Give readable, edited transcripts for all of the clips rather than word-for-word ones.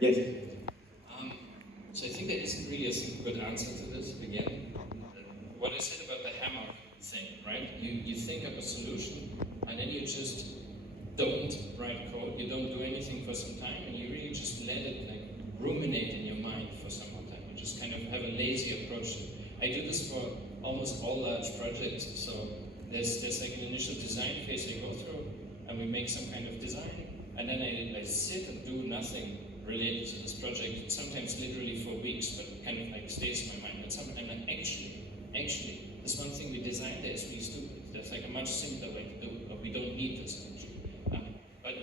Yes. So I think there isn't really a single good answer to this. Again, what I said about the hammer thing, right? You think of a solution, and then you just don't write code, you don't do anything for some time, and you really just let it like ruminate in your mind for some more time. You just kind of have a lazy approach to it. I do this for almost all large projects. So there's like an initial design phase I go through, and we make some kind of design, and then I sit and do nothing related to this project, sometimes literally for weeks, but it kind of like stays in my mind. But sometimes I'm like, actually, this one thing we designed there is really stupid. There's like a much simpler way to do it, but we don't need this actually. But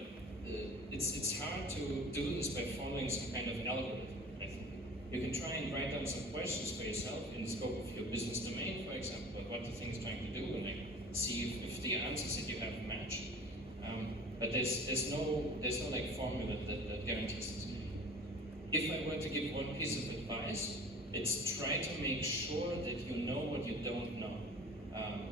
it's hard to do this by following some kind of algorithm, I think. You can try and write down some questions for yourself in the scope of your business domain, for example, what the thing's trying to do, and like see if the answers that you have match. But there's no like formula that guarantees this. If I were to give one piece of advice, it's try to make sure that you know what you don't know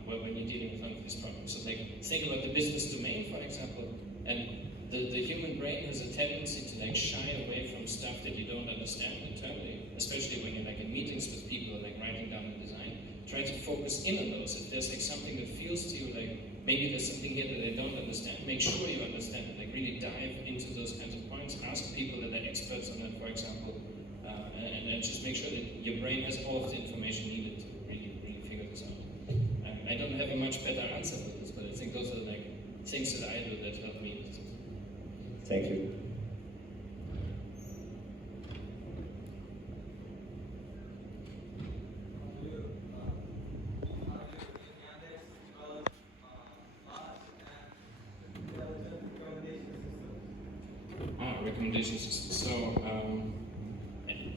when you're dealing with one of these problems. So like think about the business domain, for example, and the human brain has a tendency to like shy away from stuff that you don't understand internally, especially when you're like in meetings with people, like writing down the design. Try to focus in on those. If there's like something that feels to you like maybe there's something here that I don't understand, make sure you understand it. Like really dive into those kinds of points. Ask people that are experts on that, for example, and just make sure that your brain has all of the information needed to really figure this out. I don't have a much better answer for this, but I think those are like things that I do that help me. Thank you. Recommendation system. So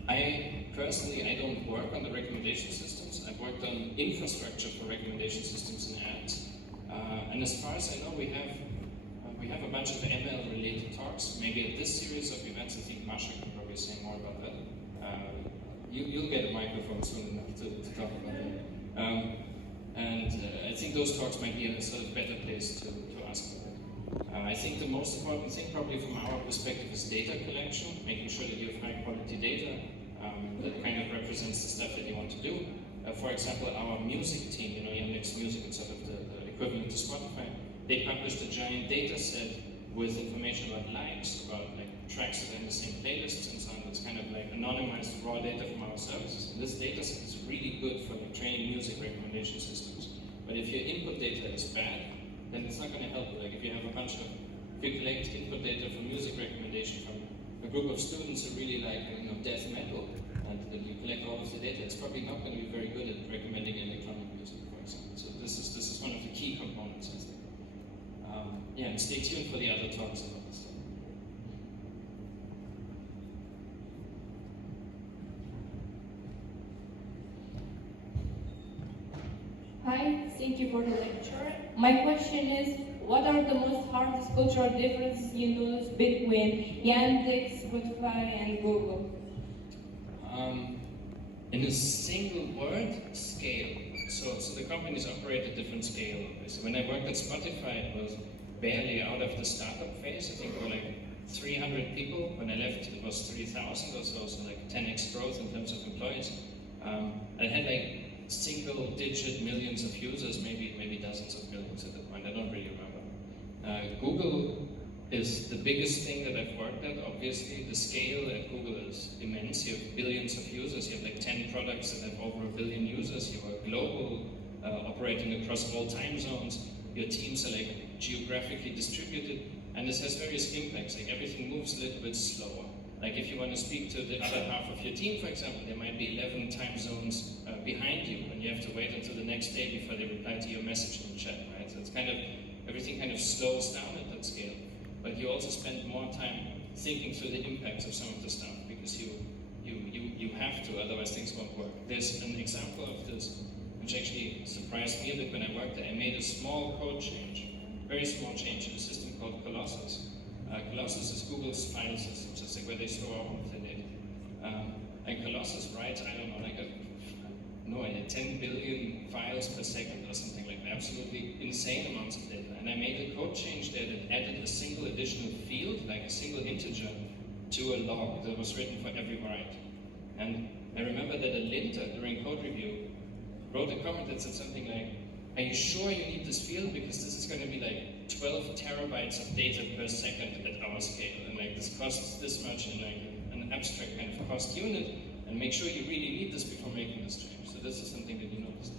I personally don't work on the recommendation systems. I've worked on infrastructure for recommendation systems and ads. And as far as I know, we have a bunch of ML related talks. Maybe at this series of events, I think Masha can probably say more about that. You'll get a microphone soon enough to talk about that. And I think those talks might be a sort of better place to ask about it. I think the most important thing, probably from our perspective, is data collection, making sure that you have high quality data that kind of represents the stuff that you want to do. For example, our music team, Yandex Music, it's sort of the equivalent to Spotify, they published a giant data set with information about likes, about like tracks that are in the same playlists and so on. It's kind of like anonymized raw data from our services. And this data set is really good for like training music recommendation systems. But if your input data is bad, then it's not going to help you. Like if you have a bunch of, if you collect input data from music recommendation from a group of students who really like death metal, and then you collect all of the data, it's probably not going to be very good at recommending electronic music, for example. So this is one of the key components, I think. Yeah, and stay tuned for the other talks about this stuff. Hi, thank you for the lecture. My question is, what are the most hardest cultural differences you notice between Yandex, Spotify, and Google? In a single word, scale. So the companies operate at different scale. So when I worked at Spotify, it was barely out of the startup phase. I think we were like 300 people. When I left, it was 3,000 or so like 10x growth in terms of employees. And it had like single-digit millions of users, maybe dozens of millions at that point. I don't really remember. Google is the biggest thing that I've worked at. Obviously, the scale at Google is immense. You have billions of users. You have like 10 products that have over 1 billion users. You are global, operating across all time zones. Your teams are like geographically distributed, and this has various impacts. Like everything moves a little bit slower. Like if you want to speak to the other half of your team, for example, there might be 11 time zones behind you, and you have to wait until the next day before they reply to your message in the chat, right? So it's kind of, everything kind of slows down at that scale. But you also spend more time thinking through the impacts of some of the stuff, because you have to, otherwise things won't work. There's an example of this, which actually surprised me a bit when I worked there. I made a small code change, very small change in a system called Colossus. Colossus is Google's file system, so it's like where they store all of their data. And Colossus writes, I don't know, like 10 billion files per second or something like that, absolutely insane amounts of data. And I made a code change there that added a single additional field, like a single integer, to a log that was written for every write. And I remember that a linter during code review wrote a comment that said something like, are you sure you need this field? Because this is going to be like 12 terabytes of data per second at our scale. And like this costs this much in like an abstract kind of cost unit. And make sure you really need this before making this change. So this is something that you noticed.